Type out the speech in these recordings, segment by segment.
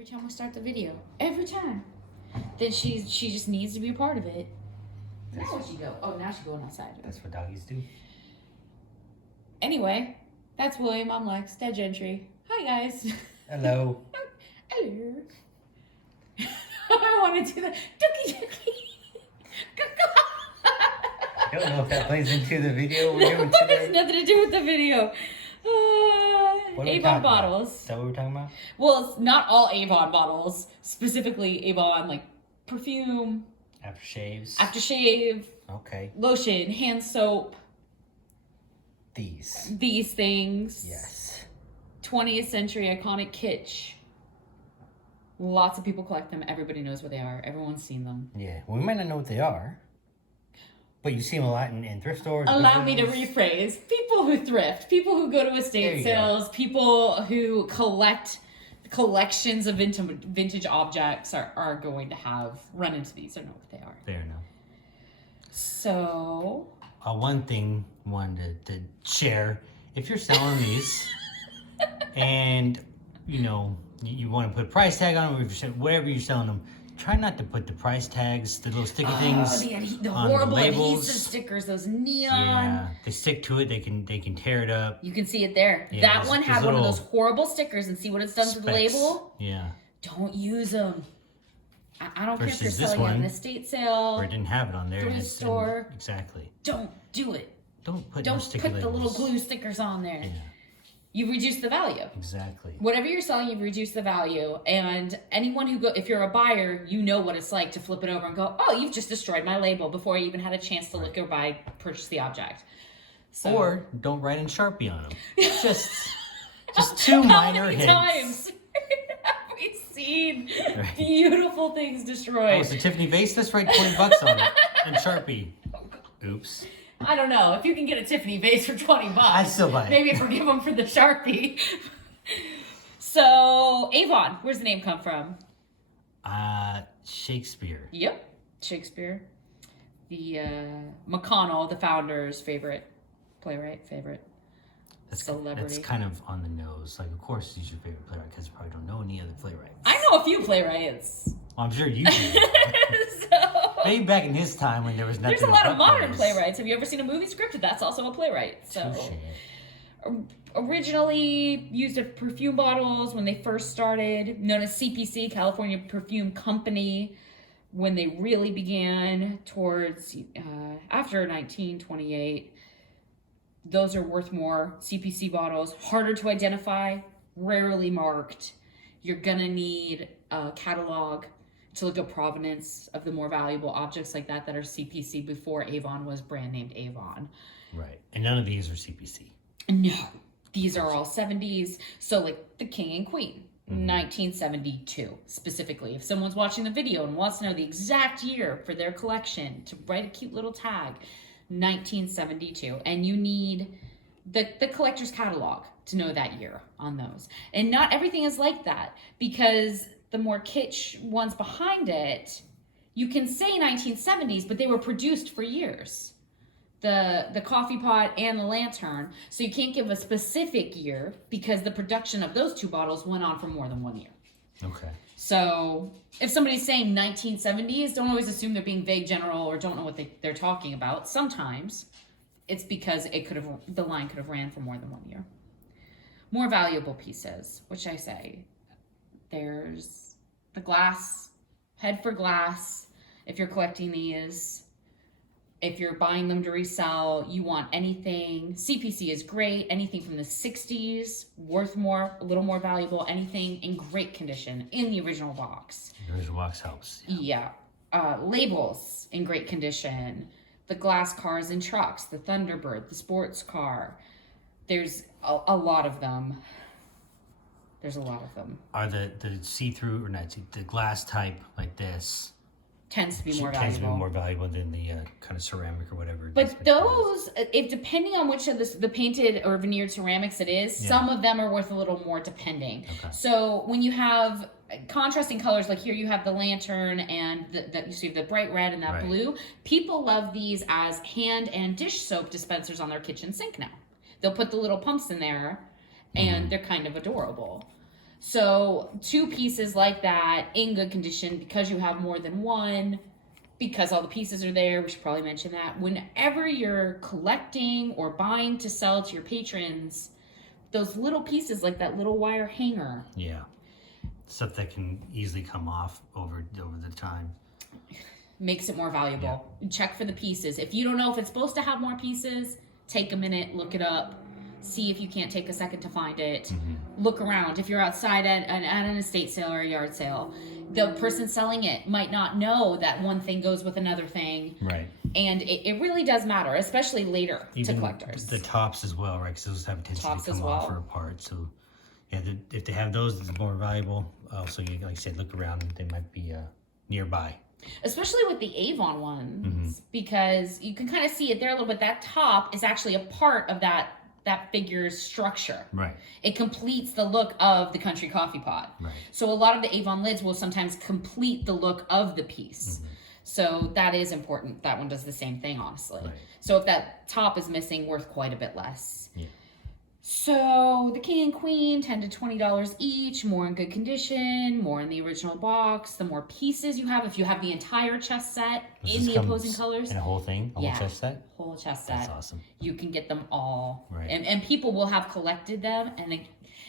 Every time we start the video. Every time. Then she just needs to be a part of it. Now where'd she go? Oh, now she's going outside. That's what doggies do. Anyway, that's William. I'm Lex. Dead Gentry. Hi, guys. Hello. Hello. I want to do the dookie dookie. I don't know if that plays into the video we're doing That today. has nothing to do with the video. What are we Avon talking bottles. about? Is that what we're talking about? Well, it's not all Avon bottles. Specifically Avon, like perfume, aftershave, Okay. lotion, hand soap. These things. Yes. 20th century iconic kitsch. Lots of people collect them. Everybody knows what they are. Everyone's seen them. Yeah. Well, we might not know what they are, but you see them a lot in thrift stores. Allow me to rephrase. People who thrift, people who go to estate sales, people who collect collections of vintage objects are going to run into these or know what they are. There now. So... one thing I wanted to share. If you're selling these and, you want to put a price tag on them, or whatever you're selling them, try not to put the price tags, the little sticky things the on horrible the labels. adhesive stickers, those neon. Yeah, they stick to it. They can tear it up. You can see it there. Yeah, that one had one of those horrible stickers, and see what it's done to the label? Yeah. Don't use them. I don't care if you're Versus this selling at an one, estate sale, Or it didn't have it on there. thrift store. Exactly. Don't do it. Don't put Don't sticky put the little labels. glue stickers on there. Yeah, You reduce the value. exactly. Whatever you're selling, you've reduced the value. And anyone if you're a buyer, you know what it's like to flip it over and go, oh, you've just destroyed my label before I even had a chance to look or purchase the object. So, Or don't write in Sharpie on them. Just two minor hints. How many times have we seen Right. beautiful things destroyed? Oh, it's a Tiffany vase? Let's write $20 on it. And Sharpie. Oops. I don't know. If you can get a Tiffany vase for $20, I'd still buy it. Maybe forgive them for the Sharpie. So, Avon, where's the name come from? Shakespeare. Yep, Shakespeare. The McConnell, the founder's favorite celebrity. That's kind of on the nose. Like, of course he's your favorite playwright because you probably don't know any other playwrights. I know a few playwrights. Well, I'm sure you do. So, Maybe back in his time when there was nothing. there's a lot of but modern plays. playwrights. Have you ever seen a movie script? That's also a playwright. So, Touché. originally used as perfume bottles when they first started, known as CPC, California Perfume Company, when they really began towards after 1928. Those are worth more. CPC bottles, harder to identify, rarely marked. You're gonna need a catalog to look at provenance of the more valuable objects like that are CPC before Avon was brand named Avon. Right. And none of these are CPC. No, these are all 70s. So like the King and Queen, 1972 specifically. If someone's watching the video and wants to know the exact year for their collection, to write a cute little tag, 1972. And you need the collector's catalog to know that year on those. And not everything is like that, because the more kitsch ones behind it, you can say 1970s, but they were produced for years. The Coffeepot and the Lantern, so you can't give a specific year because the production of those two bottles went on for more than 1 year. Okay. So if somebody's saying 1970s, don't always assume they're being vague, general, or don't know what they're talking about. Sometimes it's because the line could have ran for more than 1 year. More valuable pieces, which I say, there's the glass, head for glass. If you're collecting these, if you're buying them to resell, you want anything. CPC is great. Anything from the 60s, worth more, a little more valuable. Anything in great condition in the original box. The original box helps. Yeah. Labels in great condition. The glass cars and trucks, the Thunderbird, the sports car. There's a lot of them. There's a lot of them. Are the see-through or not the glass type like this tends to be more tends to be valuable. more valuable than the kind of ceramic or whatever. But those, if depending on which of the painted or veneered ceramics it is, some of them are worth a little more depending. Okay. So when you have contrasting colors, like here you have the Lantern and you see the bright red and that blue, people love these as hand and dish soap dispensers on their kitchen sink now. They'll put the little pumps in there and they're kind of adorable. So 2 pieces like that in good condition, because you have more than one, because all the pieces are there, we should probably mention that. Whenever you're collecting or buying to sell to your patrons, those little pieces like that little wire hanger. Yeah. Stuff that can easily come off over the time. Makes it more valuable. Yeah. Check for the pieces. If you don't know if it's supposed to have more pieces, take a minute, look it up. See if you can't take a second to find it. Mm-hmm. Look around. If you're outside at an estate sale or a yard sale, the person selling it might not know that one thing goes with another thing. Right. And it really does matter, especially later to collectors. The tops as well, right? Because those have a tendency to come off or apart. So, yeah, if they have those, it's more valuable. Also, like I said, look around. They might be nearby. Especially with the Avon ones, because you can kind of see it there a little bit. That top is actually a part of that figure's structure. Right. It completes the look of the country coffee pot. Right. So a lot of the Avon lids will sometimes complete the look of the piece. So that is important. That one does the same thing, honestly. Right. So if that top is missing, worth quite a bit less. Yeah. So the king and queen, $10 to $20 each, more in good condition, more in the original box. The more pieces you have, if you have the entire chest set in the opposing colors. In a whole thing? A whole chest set? Whole chest set. That's awesome. You can get them all. Right. And people will have collected them. And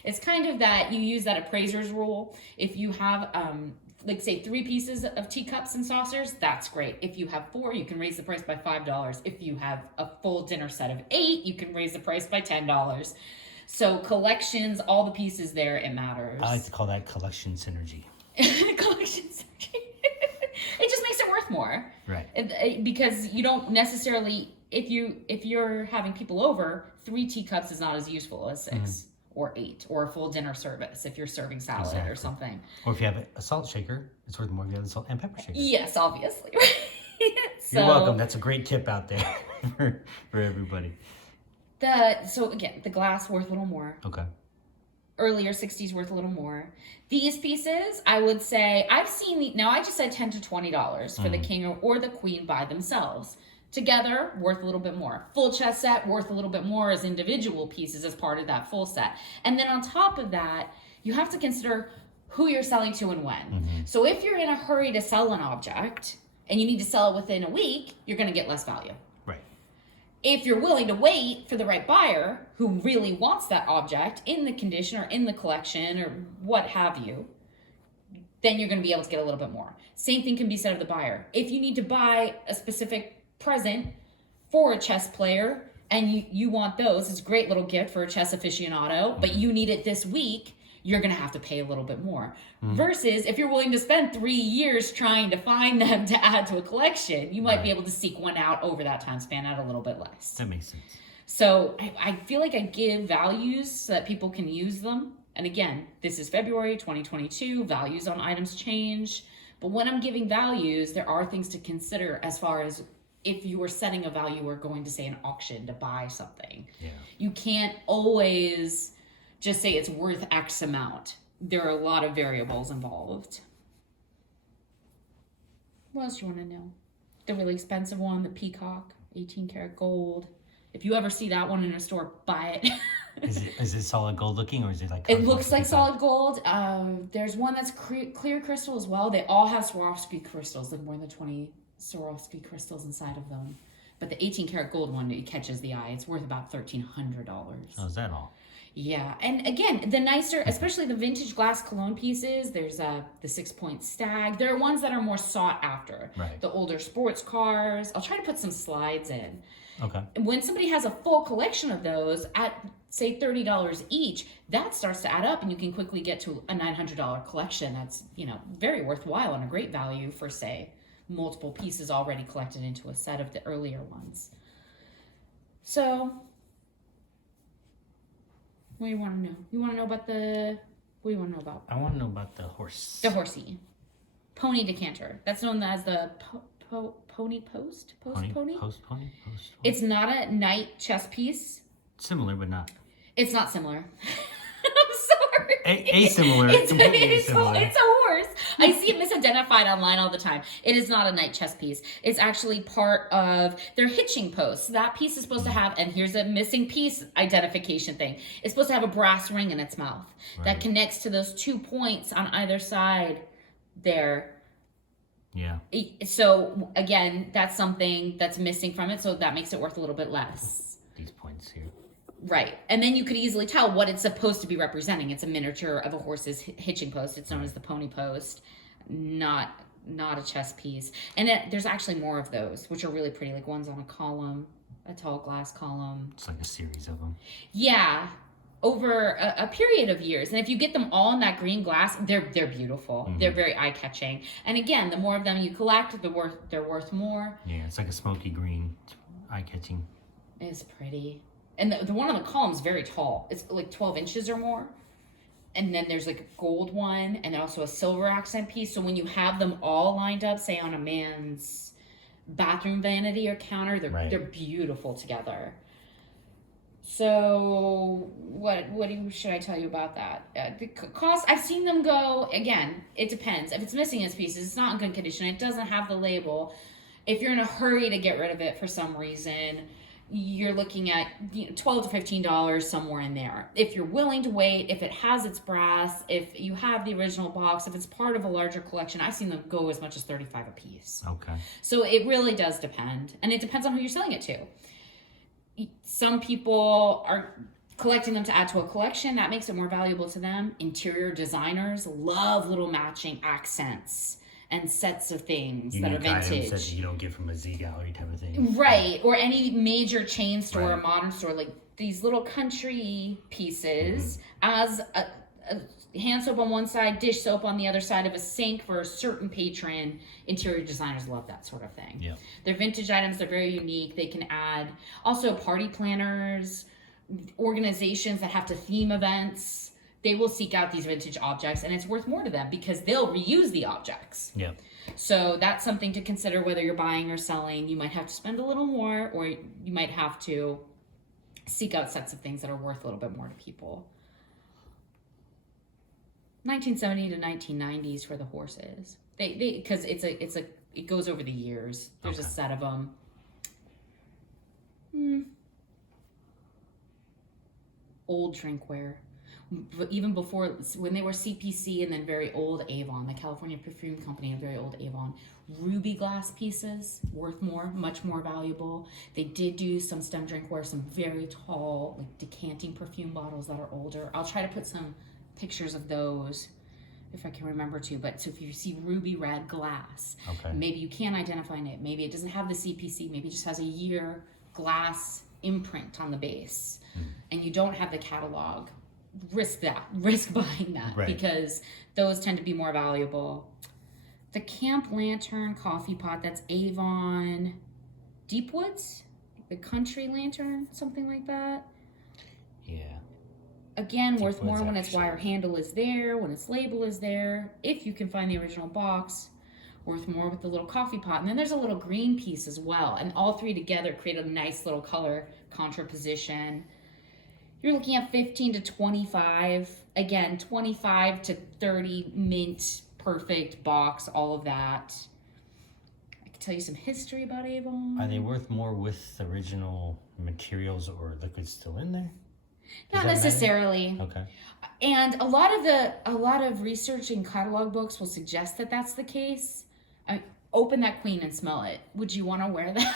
it's kind of that you use that appraiser's rule. If you have, like say 3 pieces of teacups and saucers, that's great. If you have 4, you can raise the price by $5. If you have a full dinner set of 8, you can raise the price by $10. So collections, all the pieces there, it matters. I like to call that collection synergy. Collection synergy. It just makes it worth more. Right. Because you don't necessarily, if you're having people over, 3 teacups is not as useful as 6. Or 8, or a full dinner service if you're serving salad or something. Or if you have a salt shaker, it's worth more if you have a salt and pepper shaker. Yes, obviously. You're welcome. That's a great tip out there for everybody. So again, the glass worth a little more. Okay. Earlier 60s worth a little more. These pieces, I would say, I've seen, now I just said $10 to $20 for the king or the queen by themselves. Together, worth a little bit more. Full chest set, worth a little bit more as individual pieces as part of that full set. And then on top of that, you have to consider who you're selling to and when. So if you're in a hurry to sell an object and you need to sell it within a week, you're going to get less value. Right. If you're willing to wait for the right buyer who really wants that object in the condition or in the collection or what have you, then you're going to be able to get a little bit more. Same thing can be said of the buyer. If you need to buy a specific present for a chess player and you want those, it's a great little gift for a chess aficionado, but you need it this week, you're going to have to pay a little bit more. Versus if you're willing to spend 3 years trying to find them to add to a collection, you might be able to seek one out over that time span at a little bit less. That makes sense. So I feel like I give values so that people can use them. And again, this is February 2022, values on items change. But when I'm giving values, there are things to consider as far as if you were setting a value or going to say an auction to buy something. Yeah. You can't always just say it's worth X amount. There are a lot of variables involved. What else do you want to know? The really expensive one, the Peacock, 18 karat gold. If you ever see that one in a store, buy it. Is it solid gold looking or is it like... It looks like solid gold. There's one that's clear crystal as well. They all have Swarovski crystals, like more than 20 Swarovski crystals inside of them. But the 18 karat gold one, it catches the eye. It's worth about $1,300. Oh, is that all? Yeah. And again, the nicer, especially the vintage glass cologne pieces, there's the 6-point stag. There are ones that are more sought after. Right. The older sports cars. I'll try to put some slides in. Okay. When somebody has a full collection of those at, say, $30 each, that starts to add up and you can quickly get to a $900 collection. That's, very worthwhile and a great value for, say, multiple pieces already collected into a set of the earlier ones. So, what do you want to know? You want to know about what do you want to know about? I want to know about the horse. The horsey. Pony decanter. That's known as the pony post? Pony? Post pony? It's not a knight chess piece. Similar, but not. It's not similar. I'm sorry. Asimilar. It's a horse. I see it misidentified online all the time. It is not a night chest piece. It's actually part of their hitching post. So that piece is supposed to have, and here's a missing piece identification thing. It's supposed to have a brass ring in its mouth that connects to those 2 points on either side there. Yeah. So again, that's something that's missing from it. So that makes it worth a little bit less. These points here. Right. And then you could easily tell what it's supposed to be representing. It's a miniature of a horse's hitching post. It's known as the pony post, not a chess piece. And there's actually more of those, which are really pretty, like ones on a column, a tall glass column. It's like a series of them. Yeah, over a period of years. And if you get them all in that green glass, they're beautiful. Mm-hmm. They're very eye-catching. And again, the more of them you collect, they're worth more. Yeah, it's like a smoky green, eye-catching. It's pretty. And the one on the column is very tall. It's like 12 inches or more. And then there's like a gold one and also a silver accent piece. So when you have them all lined up, say on a man's bathroom vanity or counter, they're beautiful together. So what should I tell you about that? The cost, I've seen them go, again, it depends. If it's missing its pieces, it's not in good condition, it doesn't have the label. If you're in a hurry to get rid of it for some reason, you're looking at $12 to $15 somewhere in there. If you're willing to wait, if it has its brass, if you have the original box, if it's part of a larger collection, I've seen them go as much as $35 a piece. Okay. So it really does depend. And it depends on who you're selling it to. Some people are collecting them to add to a collection. That makes it more valuable to them. Interior designers love little matching accents and sets of things that are vintage. Items that you don't get from a Z Gallery type of thing. Right, or any major chain store or modern store. Like these little country pieces as a hand soap on one side, dish soap on the other side of a sink for a certain patron. Interior designers love that sort of thing. Yeah. They're vintage items. They're very unique. They can add also party planners, organizations that have to theme events. They will seek out these vintage objects, and it's worth more to them because they'll reuse the objects. Yeah. So that's something to consider whether you're buying or selling. You might have to spend a little more, or you might have to seek out sets of things that are worth a little bit more to people. 1970 to 1990s for the horses. They because it goes over the years. There's a set of them. Old drinkware. But even before, when they were CPC and then very old Avon, the California Perfume Company and very old Avon, ruby glass pieces, worth more, much more valuable. They did do some stem drinkware, some very tall, like decanting perfume bottles that are older. I'll try to put some pictures of those if I can remember to. But so if you see ruby red glass, maybe you can't identify it. Maybe it doesn't have the CPC. Maybe it just has a year glass imprint on the base, and you don't have the catalog. Risk buying that because those tend to be more valuable. The Camp Lantern coffee pot, that's Avon Deepwoods, the country lantern, something like that. Yeah. Again, Deepwoods worth more when its wire handle is there, when its label is there. If you can find the original box, worth more with the little coffee pot. And then there's a little green piece as well. And all three together create a nice little color contraposition. You're looking at 15 to 25. Again, 25 to 30 mint, perfect box, all of that. I can tell you some history about Avon. Are they worth more with the original materials or liquids still in there? Not necessarily. Okay. And a lot of research in catalog books will suggest that that's the case. Open that queen and smell it. Would you want to wear that?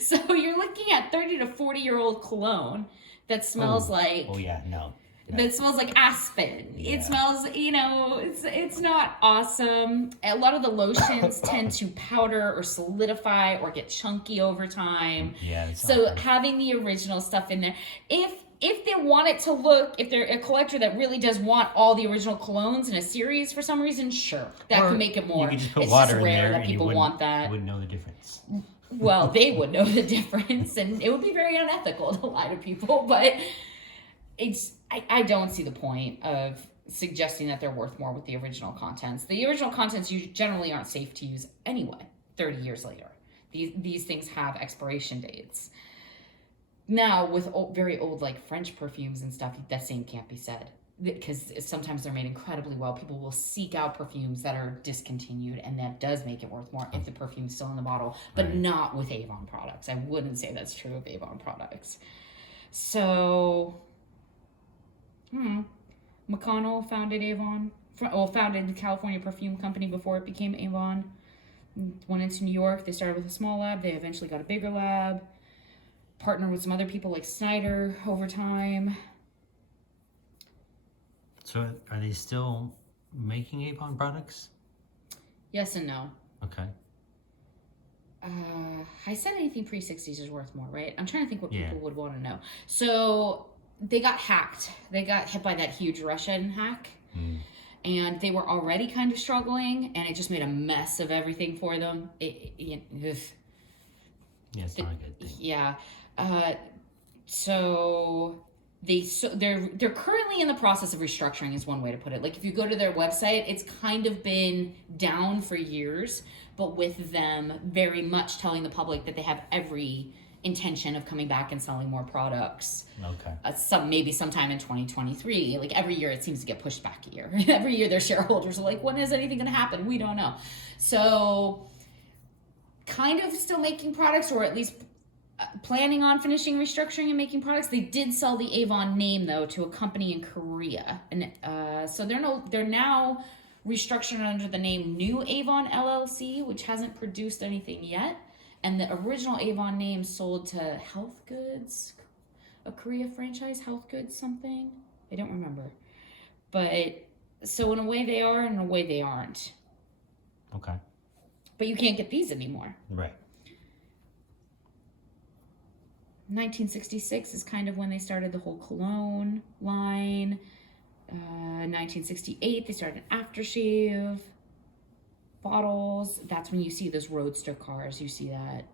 So you're looking at 30 to 40-year-old cologne that smells like... Oh, yeah, no. That smells like aspen. Yeah. It smells, it's not awesome. A lot of the lotions tend to powder or solidify or get chunky over time. Yeah. So awkward. Having the original stuff in there. If they want it to look, if they're a collector that really does want all the original colognes in a series for some reason, sure. That can make it more. You could just put water in there. It's just rare that people want that. You wouldn't know the difference. Well, they would know the difference, and it would be very unethical to lie to people, but I don't see the point of suggesting that they're worth more with the original contents. The original contents generally aren't safe to use anyway 30 years later. These things have expiration dates. Now, with very old like French perfumes and stuff, that same can't be said. because sometimes they're made incredibly well. People will seek out perfumes that are discontinued, and that does make it worth more if the perfume's still in the bottle, but not with Avon products. I wouldn't say that's true of Avon products. So, McConnell founded Avon, founded the California Perfume Company before it became Avon. Went into New York. They started with a small lab. They eventually got a bigger lab. Partnered with some other people like Snyder over time. So are they still making Avon products? Yes and no. Okay. I said anything pre-60s is worth more, right? I'm trying to think what people would want to know. So they got hacked. They got hit by that huge Russian hack. And they were already kind of struggling, and it just made a mess of everything for them. It's not a good thing. Yeah. So they're currently in the process of restructuring is one way to put it. Like if you go to their website, it's kind of been down for years, but with them very much telling the public that they have every intention of coming back and selling more products. Okay. Maybe sometime in 2023. Like every year it seems to get pushed back a year. Every year their shareholders are like, when is anything going to happen? We don't know. So kind of still making products, or at least planning on finishing restructuring and making products. They did sell the Avon name though to a company in Korea, and so they're now restructured under the name New Avon LLC, which hasn't produced anything yet. And the original Avon name sold to Health Goods, a Korea franchise, Health Goods something. I don't remember. But so in a way they are, and in a way they aren't. Okay. But you can't get these anymore. Right. 1966 is kind of when they started the whole cologne line. 1968, they started an aftershave. Bottles, that's when you see those roadster cars. You see that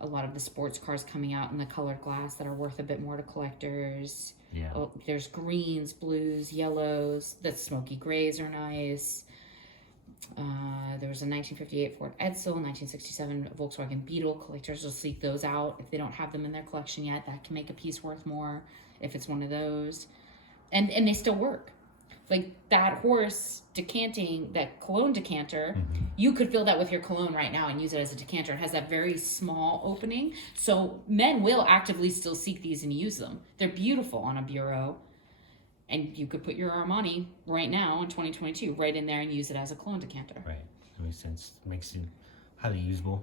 a lot of the sports cars coming out in the colored glass that are worth a bit more to collectors. Yeah. Oh, there's greens, blues, yellows. The smoky grays are nice. There was a 1958 Ford Edsel, 1967 Volkswagen Beetle. Collectors will seek those out if they don't have them in their collection yet. That can make a piece worth more if it's one of those. And they still work. Like that horse decanting, that cologne decanter, you could fill that with your cologne right now and use it as a decanter. It has that very small opening. So men will actively still seek these and use them. They're beautiful on a bureau. And you could put your Armani right now in 2022 right in there and use it as a cologne decanter. Right. That makes sense. Makes it highly usable.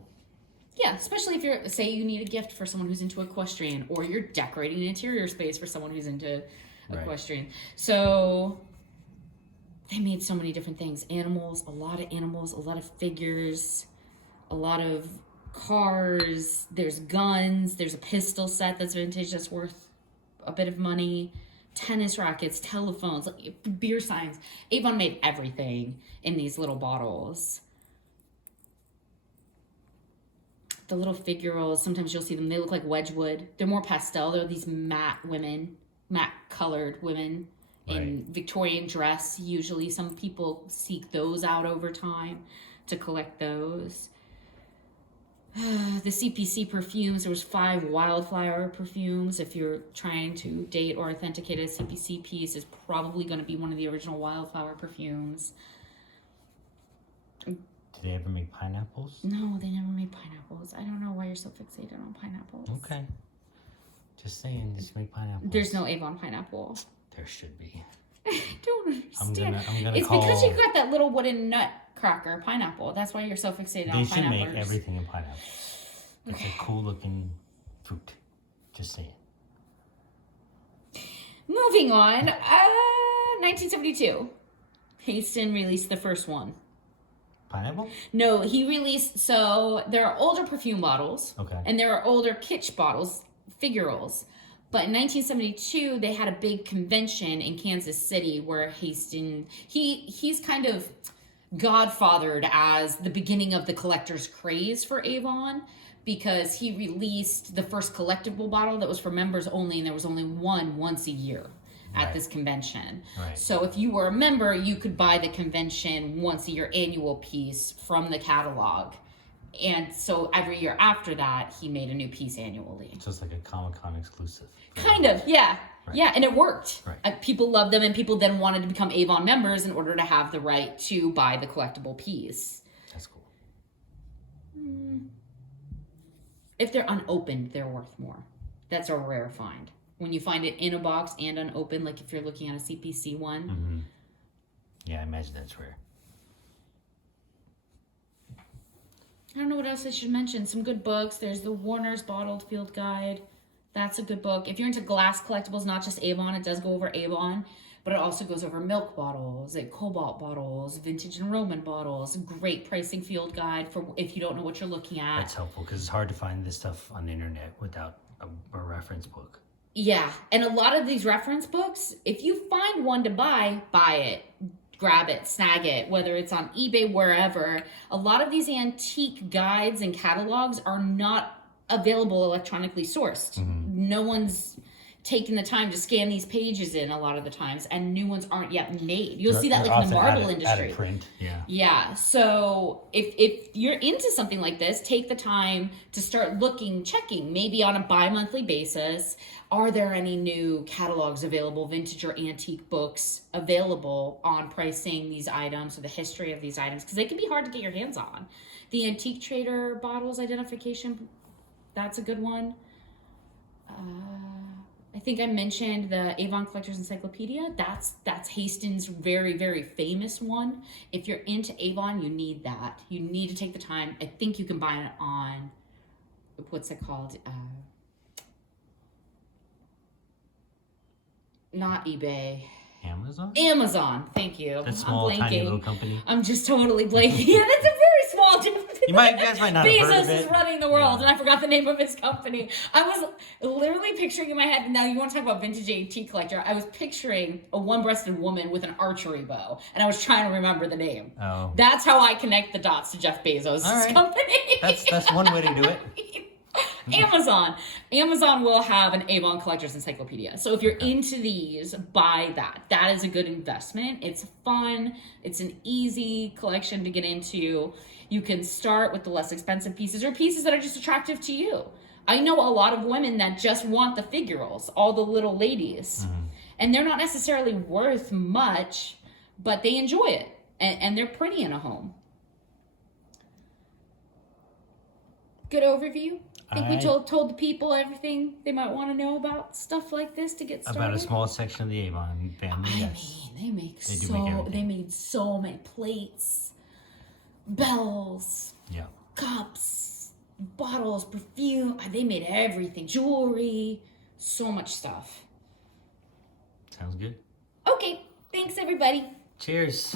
Yeah, especially if you're, say you need a gift for someone who's into equestrian, or you're decorating an interior space for someone who's into equestrian. So they made so many different things. Animals, a lot of figures, a lot of cars. There's guns. There's a pistol set that's vintage that's worth a bit of money. Tennis rackets, telephones, beer signs. Avon made everything in these little bottles. The little figurals, sometimes you'll see them. They look like Wedgwood. They're more pastel. They're these matte colored women. In Victorian dress, usually some people seek those out over time to collect those. The CPC perfumes, there was 5 wildflower perfumes. If you're trying to date or authenticate a CPC piece, is probably going to be one of the original wildflower perfumes. Did they ever make pineapples? No, they never made pineapples. I don't know why you're so fixated on pineapples. Okay. Just saying, just make pineapples. There's no Avon pineapple. There should be. I don't understand. I'm gonna it's call... because you got that little wooden nutcracker pineapple. That's why you're so fixated on pineapples. They should make everything in pineapple. It's a cool looking fruit. Just saying. Moving on. 1972. Haston released the first one. Pineapple? No, he released... So there are older perfume bottles. Okay. And there are older kitsch bottles, figurals. But in 1972, they had a big convention in Kansas City where Haston, he's kind of godfathered as the beginning of the collector's craze for Avon, because he released the first collectible bottle that was for members only, and there was only one once a year at this convention. Right. So if you were a member, you could buy the convention once a year annual piece from the catalog. And so every year after that, he made a new piece annually. So it's like a Comic-Con exclusive. Kind of, yeah. Right. Yeah, and it worked. Right. People loved them, and people then wanted to become Avon members in order to have the right to buy the collectible piece. That's cool. If they're unopened, they're worth more. That's a rare find. When you find it in a box and unopened, like if you're looking at a CPC one. Mm-hmm. Yeah, I imagine that's rare. I don't know what else I should mention. Some good books. There's the Warner's Bottled Field Guide. That's a good book. If you're into glass collectibles, not just Avon, it does go over Avon, but it also goes over milk bottles, like cobalt bottles, vintage and Roman bottles. Great pricing field guide for if you don't know what you're looking at. That's helpful because it's hard to find this stuff on the internet without a reference book. Yeah, and a lot of these reference books, if you find one to buy it. Grab it, snag it, whether it's on eBay, wherever. A lot of these antique guides and catalogs are not available electronically sourced. Mm-hmm. No one's taking the time to scan these pages in a lot of the times, and new ones aren't yet made. You'll see that like in the marble industry. Out of print, yeah. Yeah, so if you're into something like this, take the time to start looking, checking, maybe on a bi-monthly basis. Are there any new catalogs available, vintage or antique books available on pricing these items or the history of these items? Because they can be hard to get your hands on. The Antique Trader Bottles Identification, that's a good one. I think I mentioned the Avon Collectors Encyclopedia. That's Hastings' very, very famous one. If you're into Avon, you need that. You need to take the time. I think you can buy it on, what's it called? Not eBay. Amazon. Thank you. That small, tiny little company. I'm just totally blanking. Yeah, that's a very small. You guys might not have heard of Bezos it. is running the world, and I forgot the name of his company. I was literally picturing in my head. Now you want to talk about vintage antique collector? I was picturing a one-breasted woman with an archery bow, and I was trying to remember the name. Oh. That's how I connect the dots to Jeff Bezos' company. That's one way to do it. Amazon will have an Avon Collectors Encyclopedia. So if you're into these, buy that. That is a good investment. It's fun. It's an easy collection to get into. You can start with the less expensive pieces or pieces that are just attractive to you. I know a lot of women that just want the figurals, all the little ladies. Mm-hmm. And they're not necessarily worth much, but they enjoy it. And they're pretty in a home. Good overview. I think we told the people everything they might want to know about stuff like this to get started. About a small section of the Avon family. I mean, they made so many plates, bells, cups, bottles, perfume. They made everything, jewelry, so much stuff. Sounds good. Okay, thanks everybody. Cheers.